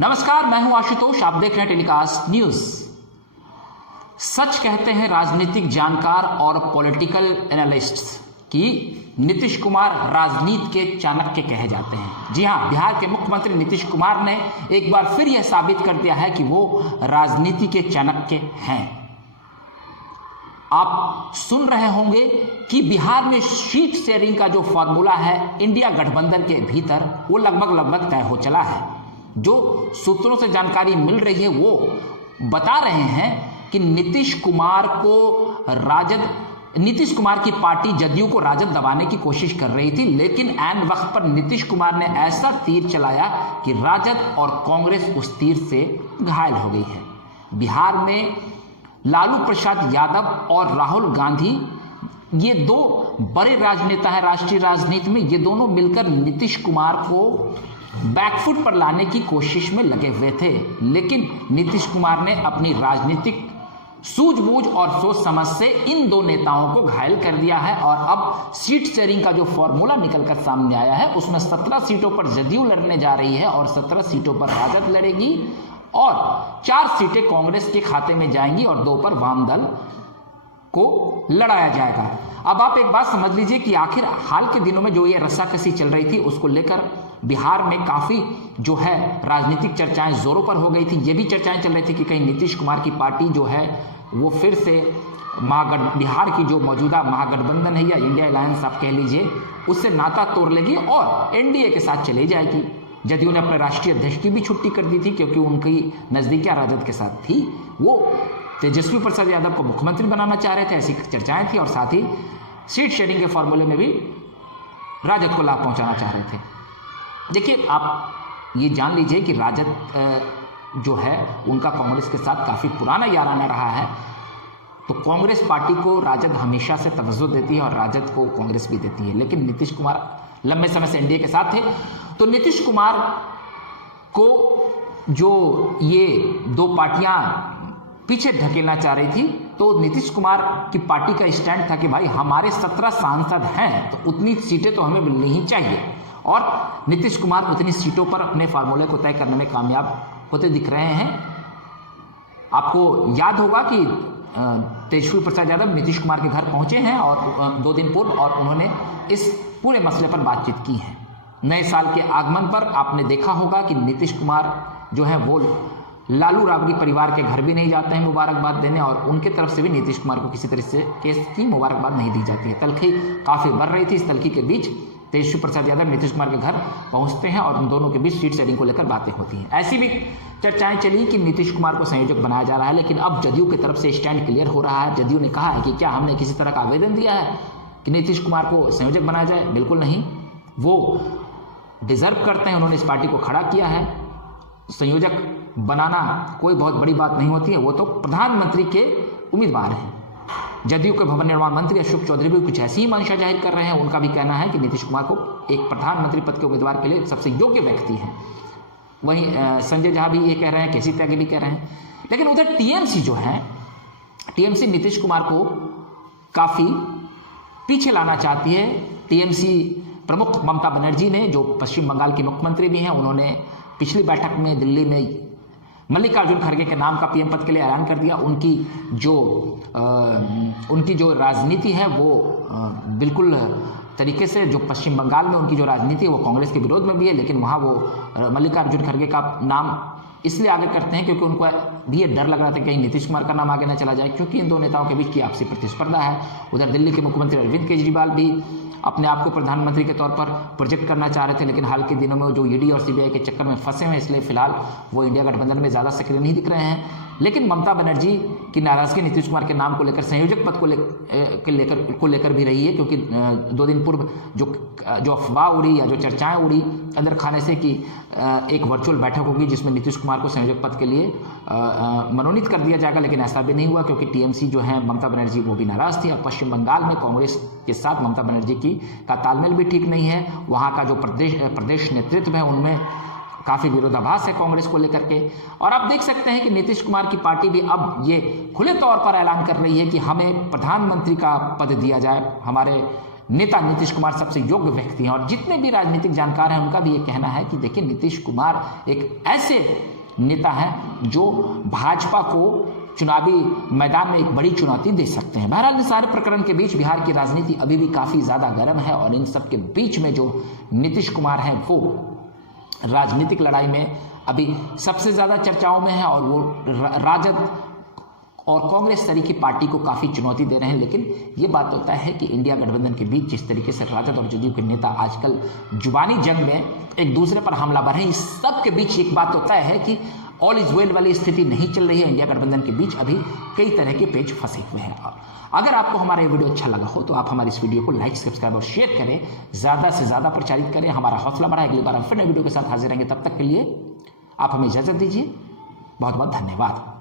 नमस्कार, मैं हूं आशुतोष। आप देख रहे हैं टेलीकास्ट न्यूज। सच कहते हैं राजनीतिक जानकार और पॉलिटिकल एनालिस्ट्स कि नीतीश कुमार राजनीति के चाणक्य कहे जाते हैं। जी हां, बिहार के मुख्यमंत्री नीतीश कुमार ने एक बार फिर यह साबित कर दिया है कि वो राजनीति के चाणक्य हैं। आप सुन रहे होंगे कि बिहार में सीट शेयरिंग का जो फॉर्मूला है इंडिया गठबंधन के भीतर, वो लगभग तय हो चला है। जो सूत्रों से जानकारी मिल रही है वो बता रहे हैं कि नीतीश कुमार की पार्टी जदयू को राजद दबाने की कोशिश कर रही थी, लेकिन ऐन वक्त पर नीतीश कुमार ने ऐसा तीर चलाया कि राजद और कांग्रेस उस तीर से घायल हो गई है। बिहार में लालू प्रसाद यादव और राहुल गांधी, ये दो बड़े राजनेता हैं राष्ट्रीय राजनीति में। ये दोनों मिलकर नीतीश कुमार को बैकफुट पर लाने की कोशिश में लगे हुए थे, लेकिन नीतीश कुमार ने अपनी राजनीतिक सूझबूझ और सोच समझ से इन दो नेताओं को घायल कर दिया है। और अब सीट शेयरिंग का जो फॉर्मूला निकलकर सामने आया है उसमें 17 सीटों पर जदयू लड़ने जा रही है और 17 सीटों पर राजद लड़ेगी और 4 सीटें कांग्रेस के खाते में जाएंगी और 2 पर वाम दल को लड़ाया जाएगा। अब आप एक बात समझ लीजिए कि आखिर हाल के दिनों में जो ये रस्साकसी चल रही थी उसको लेकर बिहार में काफी जो है राजनीतिक चर्चाएं जोरों पर हो गई थी। ये भी चर्चाएं चल रही थी कि कहीं नीतीश कुमार की पार्टी जो है वो फिर से बिहार की जो मौजूदा महागठबंधन है या इंडिया अलायंस आप कह लीजिए, उससे नाता तोड़ लेगी और एनडीए के साथ चली जाएगी। जदयू ने अपने राष्ट्रीय अध्यक्ष की भी छुट्टी कर दी थी क्योंकि उनकी नजदीकियां राजद के साथ थी। वो तेजस्वी प्रसाद यादव को मुख्यमंत्री बनाना चाह रहे थे, ऐसी चर्चाएं थी। और साथ ही सीट शेयरिंग के फॉर्मूले में भी राजद को लाभ पहुंचाना चाह रहे थे। देखिए, आप ये जान लीजिए कि राजद जो है उनका कांग्रेस के साथ काफ़ी पुराना याराना रहा है, तो कांग्रेस पार्टी को राजद हमेशा से तवज्जो देती है और राजद को कांग्रेस भी देती है। लेकिन नीतीश कुमार लंबे समय से एनडीए के साथ थे, तो नीतीश कुमार को जो ये दो पार्टियां पीछे ढकेलना चाह रही थी, तो नीतीश कुमार की पार्टी का स्टैंड था कि भाई हमारे 17 सांसद हैं तो उतनी सीटें तो हमें मिलनी ही चाहिए। और नीतीश कुमार उतनी सीटों पर अपने फार्मूले को तय करने में कामयाब होते दिख रहे हैं। आपको याद होगा कि तेजस्वी प्रसाद यादव नीतीश कुमार के घर पहुंचे हैं और 2 दिन पूर्व, और उन्होंने इस पूरे मसले पर बातचीत की है। नए साल के आगमन पर आपने देखा होगा कि नीतीश कुमार जो है वो लालू राबड़ी परिवार के घर भी नहीं जाते हैं मुबारकबाद देने, और उनके तरफ से भी नीतीश कुमार को किसी तरह से केस की मुबारकबाद नहीं दी जाती है। तल्खी काफ़ी बढ़ रही थी। इस तल्खी के बीच तेजस्वी प्रसाद यादव नीतीश कुमार के घर पहुंचते हैं और उन दोनों के बीच सीट शेयरिंग को लेकर बातें होती हैं। ऐसी भी चर्चाएं चली कि नीतीश कुमार को संयोजक बनाया जा रहा है, लेकिन अब जदयू की तरफ से स्टैंड क्लियर हो रहा है। जदयू ने कहा है कि क्या हमने किसी तरह का आवेदन दिया है कि नीतीश कुमार को संयोजक बनाया जाए? बिल्कुल नहीं, वो डिजर्व करते हैं, उन्होंने इस पार्टी को खड़ा किया है। संयोजक बनाना कोई बहुत बड़ी बात नहीं होती है, वो तो प्रधानमंत्री के उम्मीदवार हैं। जदयू के भवन निर्माण मंत्री अशोक चौधरी भी कुछ ऐसी ही मंशा जाहिर कर रहे हैं। उनका भी कहना है कि नीतीश कुमार को एक प्रधानमंत्री पद के उम्मीदवार के लिए सबसे योग्य व्यक्ति हैं। वहीं संजय झा भी ये कह रहे हैं, केसी त्यागी भी कह रहे हैं। लेकिन उधर टीएमसी जो है, टीएमसी नीतीश कुमार को काफ़ी पीछे लाना चाहती है। टीएमसी प्रमुख ममता बनर्जी ने, जो पश्चिम बंगाल की मुख्यमंत्री भी हैं, उन्होंने पिछली बैठक में दिल्ली में मल्लिकार्जुन खड़गे के नाम का पीएम पद के लिए ऐलान कर दिया। उनकी जो राजनीति है वो बिल्कुल तरीके से, जो पश्चिम बंगाल में उनकी जो राजनीति है वो कांग्रेस के विरोध में भी है, लेकिन वहाँ वो मल्लिकार्जुन खड़गे का नाम इसलिए आगे करते हैं क्योंकि उनको भी ये डर लग रहा था कि कहीं नीतीश कुमार का नाम आगे न चला जाए, क्योंकि इन दो नेताओं के बीच की आपसी प्रतिस्पर्धा है। उधर दिल्ली के मुख्यमंत्री अरविंद केजरीवाल भी अपने आप को प्रधानमंत्री के तौर पर प्रोजेक्ट करना चाह रहे थे, लेकिन हाल के दिनों में जो ईडी और सीबीआई के चक्कर में फंसे हैं, इसलिए फिलहाल वो इंडिया गठबंधन में ज़्यादा सक्रिय नहीं दिख रहे हैं। लेकिन ममता बनर्जी की नाराजगी नीतीश कुमार के नाम को लेकर, संयोजक पद को लेकर भी रही है, क्योंकि 2 दिन पूर्व जो अफवाह उड़ी या जो चर्चाएं उड़ी अंदर खाने से कि एक वर्चुअल बैठक होगी जिसमें नीतीश कुमार को संयोजक पद के लिए मनोनीत कर दिया जाएगा, लेकिन ऐसा भी नहीं हुआ क्योंकि टीएमसी जो है ममता बनर्जी वो भी नाराज थी। और पश्चिम बंगाल में कांग्रेस के साथ ममता बनर्जी का तालमेल भी ठीक नहीं है। वहाँ का जो प्रदेश नेतृत्व है उनमें काफ़ी विरोधाभास है कांग्रेस को लेकर के। और आप देख सकते हैं कि नीतीश कुमार की पार्टी भी अब ये खुले तौर पर ऐलान कर रही है कि हमें प्रधानमंत्री का पद दिया जाए, हमारे नेता नीतीश कुमार सबसे योग्य व्यक्ति हैं। और जितने भी राजनीतिक जानकार हैं उनका भी ये कहना है कि देखिए नीतीश कुमार एक ऐसे नेता हैं जो भाजपा को चुनावी मैदान में एक बड़ी चुनौती दे सकते हैं। बहरहाल इस सारे प्रकरण के बीच बिहार की राजनीति अभी भी काफी ज्यादा गर्म है और इन सब के बीच में जो नीतीश कुमार है वो राजनीतिक लड़ाई में अभी सबसे ज्यादा चर्चाओं में है और वो राजद और कांग्रेस तरीके की पार्टी को काफी चुनौती दे रहे हैं। लेकिन ये बात होता है कि इंडिया गठबंधन के बीच जिस तरीके से राजद और जदयू के नेता आजकल जुबानी जंग में एक दूसरे पर हमलावर हैं, इस सब के बीच एक बात होता है कि ऑल इज वेल वाली स्थिति नहीं चल रही है। इंडिया गठबंधन के बीच अभी कई तरह के पेच फंसे हुए हैं। अगर आपको हमारा ये वीडियो अच्छा लगा हो तो आप हमारे इस वीडियो को लाइक, सब्सक्राइब और शेयर करें, ज्यादा से ज्यादा प्रचारित करें, हमारा हौसला बढ़ाएं। अगली बार हम फिर नए वीडियो के साथ हाजिर रहेंगे, तब तक के लिए आप हमें इजाजत दीजिए। बहुत बहुत धन्यवाद।